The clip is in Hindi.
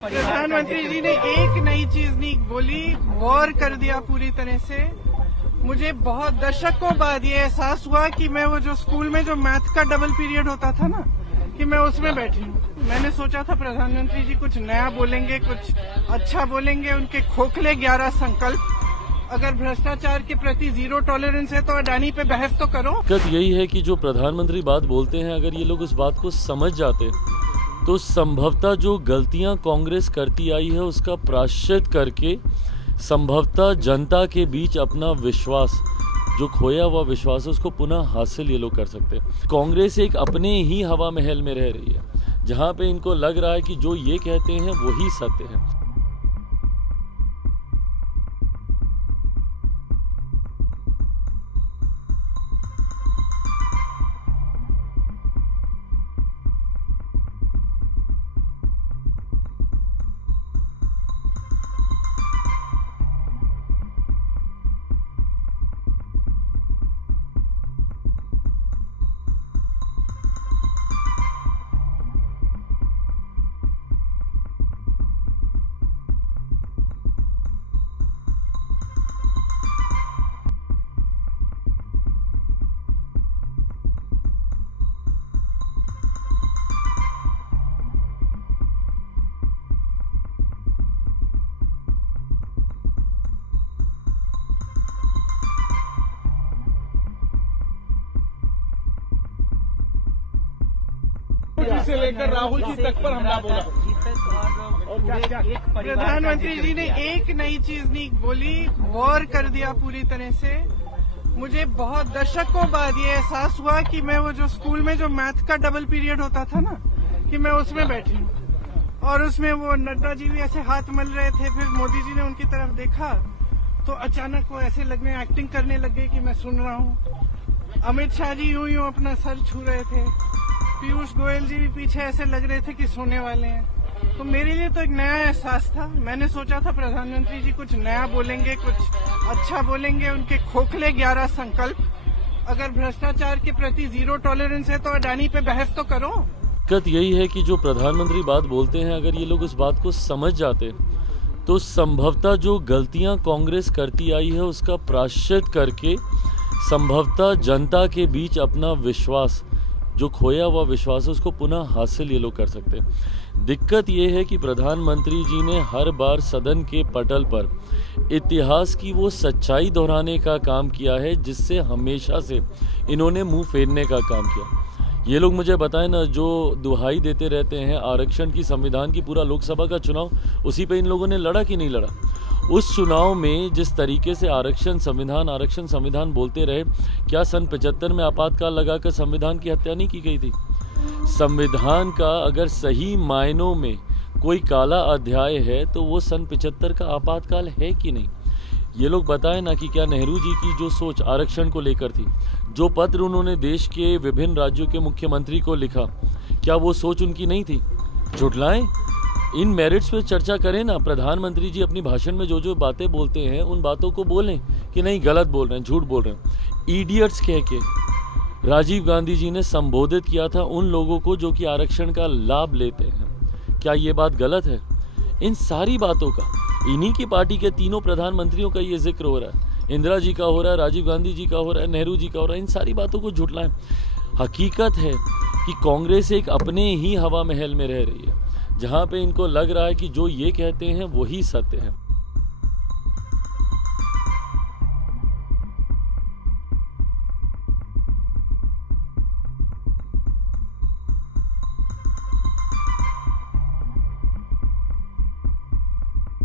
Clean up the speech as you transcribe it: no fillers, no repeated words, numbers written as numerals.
प्रधानमंत्री जी ने एक नई चीज नहीं बोली, वॉर कर दिया पूरी तरह से। मुझे बहुत दशकों बाद ये एहसास हुआ कि मैं वो जो स्कूल में जो मैथ का डबल पीरियड होता था ना, कि मैं उसमें बैठी हूँ। मैंने सोचा था प्रधानमंत्री जी कुछ नया बोलेंगे, कुछ अच्छा बोलेंगे। उनके खोखले 11 संकल्प, अगर भ्रष्टाचार के प्रति जीरो टॉलरेंस है तो अडानी पे बहस तो करो। दिक्कत यही है कि जो प्रधानमंत्री बात बोलते हैं, अगर ये लोग उस बात को समझ जाते तो संभवतः जो गलतियां कांग्रेस करती आई है उसका प्रायश्चित करके संभवतः जनता के बीच अपना विश्वास, जो खोया हुआ विश्वास है, उसको पुनः हासिल ये लोग कर सकते हैं। कांग्रेस एक अपने ही हवा महल में रह रही है, जहां पे इनको लग रहा है कि जो ये कहते हैं वही सत्य है। से लेकर राहुल जी तक पर हमला बोला। प्रधानमंत्री जी ने एक नई चीज नहीं बोली, वॉर कर दिया पूरी तरह से। मुझे बहुत दशकों बाद ये एहसास हुआ कि मैं वो जो स्कूल में जो मैथ का डबल पीरियड होता था ना, कि मैं उसमें बैठी हूँ। और उसमें वो नड्डा जी भी ऐसे हाथ मल रहे थे, फिर मोदी जी ने उनकी तरफ देखा तो अचानक वो ऐसे लगने, एक्टिंग करने लग गए कि मैं सुन रहा हूँ। अमित शाह जी यूं यूं अपना सर छू रहे थे, पीयूष गोयल जी भी पीछे ऐसे लग रहे थे कि सोने वाले हैं। तो मेरे लिए तो एक नया एहसास था। मैंने सोचा था प्रधानमंत्री जी कुछ नया बोलेंगे, कुछ अच्छा बोलेंगे। उनके खोखले 11 संकल्प, अगर भ्रष्टाचार के प्रति जीरो टॉलरेंस है तो अडानी पे बहस तो करो। दिक्कत यही है कि जो प्रधानमंत्री बात बोलते हैं, अगर ये लोग उस बात को समझ जाते तो संभवतः जो गलतियां कांग्रेस करती आई है उसका प्रायश्चित करके संभवतः जनता के बीच अपना विश्वास, जो खोया हुआ विश्वास है, उसको पुनः हासिल ये लोग कर सकते हैं। दिक्कत ये है कि प्रधानमंत्री जी ने हर बार सदन के पटल पर इतिहास की वो सच्चाई दोहराने का काम किया है जिससे हमेशा से इन्होंने मुंह फेरने का काम किया। ये लोग मुझे बताएं ना, जो दुहाई देते रहते हैं आरक्षण की, संविधान की, पूरा लोकसभा का चुनाव उसी पे इन लोगों ने लड़ा कि नहीं लड़ा। उस चुनाव में जिस तरीके से आरक्षण संविधान बोलते रहे, क्या सन 75 में आपातकाल लगाकर संविधान की हत्या नहीं की गई थी? संविधान का अगर सही मायनों में कोई काला अध्याय है तो वो सन 75 का आपातकाल है कि नहीं? ये लोग बताएं ना कि क्या नेहरू जी की जो सोच आरक्षण को लेकर थी, जो पत्र उन्होंने देश के विभिन्न राज्यों के मुख्यमंत्री को लिखा, क्या वो सोच उनकी नहीं थी? झुठलाएं, इन मेरिट्स पे चर्चा करें ना। प्रधानमंत्री जी अपनी भाषण में जो जो बातें बोलते हैं उन बातों को बोलें कि नहीं गलत बोल रहे हैं, झूठ बोल रहे हैं। इडियट्स कह के राजीव गांधी जी ने संबोधित किया था उन लोगों को जो कि आरक्षण का लाभ लेते हैं। क्या ये बात गलत है? इन सारी बातों का इन्हीं की पार्टी के तीनों प्रधानमंत्रियों का ये जिक्र हो रहा है। इंदिरा जी का हो रहा है, राजीव गांधी जी का हो रहा है, नेहरू जी का हो रहा है। इन सारी बातों को झुठलाएं। हकीकत है कि कांग्रेस एक अपने ही हवा महल में रह रही है, जहां पे इनको लग रहा है कि जो ये कहते हैं वही सत्य है।